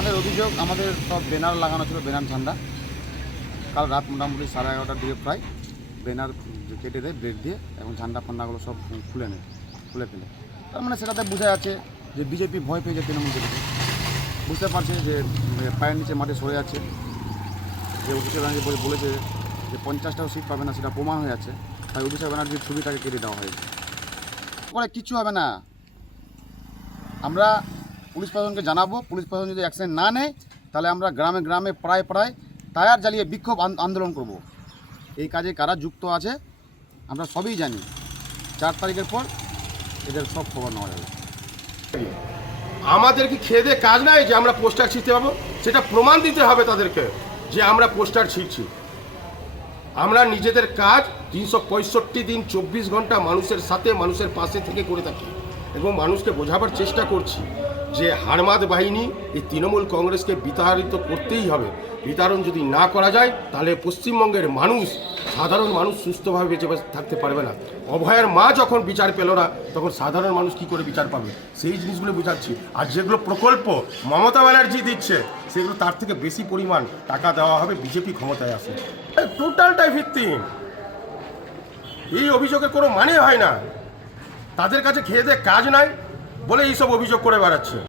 আমাদের অভিযোগ, আমাদের সব ব্যানার লাগানো ছিল, ব্যানার ঝান্ডা। কাল রাত মোটামুটি 11:30টার দিকে প্রায় ব্যানার কেটে দেয় ব্লেড দিয়ে, এবং ঝান্ডা ফান্ডাগুলো সব খুলে ফেলে। তার মানে সেটাতে বোঝা যাচ্ছে যে বিজেপি ভয় পেয়েছে তৃণমূল থেকে। বুঝতে পারছে যে পায়ের নিচে মাঠে সরে যাচ্ছে। যে অভিষেক ব্যানার্জি বলেছে যে 50টাও সিট পাবে না, সেটা প্রমাণ হয়ে যাচ্ছে। তাই অভিষেক ব্যানার্জির ছবিটাকে কেটে দেওয়া হয়েছে। পরে কিচ্ছু হবে না। আমরা পুলিশ প্রশাসনকে জানাবো, পুলিশ প্রশাসন যদি অ্যাকশন না নেয় তাহলে আমরা গ্রামে গ্রামে প্রায় টায়ার জ্বালিয়ে বিক্ষোভ আন্দোলন করব। এই কাজে কারা যুক্ত আছে আমরা সবই জানি। 4 তারিখের পর এদের সব খবর নেওয়া যাবে। আমাদের কি খেয়ে দিয়ে কাজ নাই যে আমরা পোস্টার ছিঁড়তে পাবো? সেটা প্রমাণ দিতে হবে তাদেরকে যে আমরা পোস্টার ছিঁড়ছি। আমরা নিজেদের কাজ 365 দিন 24 ঘন্টা মানুষের সাথে, মানুষের পাশে থেকে করে থাকি, এবং মানুষকে বোঝাবার চেষ্টা করছি যে হারমাদ বাহিনী এই তৃণমূল কংগ্রেসকে বিতাড়িত করতেই হবে। বিতাড়ন যদি না করা যায় তাহলে পশ্চিমবঙ্গের মানুষ, সাধারণ মানুষ সুস্থভাবে বেঁচে থাকতে পারবে না। অভয়ের মা যখন বিচার পেল না, তখন সাধারণ মানুষ কি করে বিচার পাবে? সেই জিনিসগুলো বোঝাচ্ছি। আর যেগুলো প্রকল্প মমতা ব্যানার্জি দিচ্ছে, সেগুলো তার থেকে বেশি পরিমাণ টাকা দেওয়া হবে বিজেপি ক্ষমতায় আসে। টোটালটাই ভিত্তিহীন। এই অভিযোগের কোনো মানে হয় না। তাদের কাছে খেয়ে দিয়ে কাজ নাই বলে এইসব অভিযোগ করে বেড়াচ্ছে।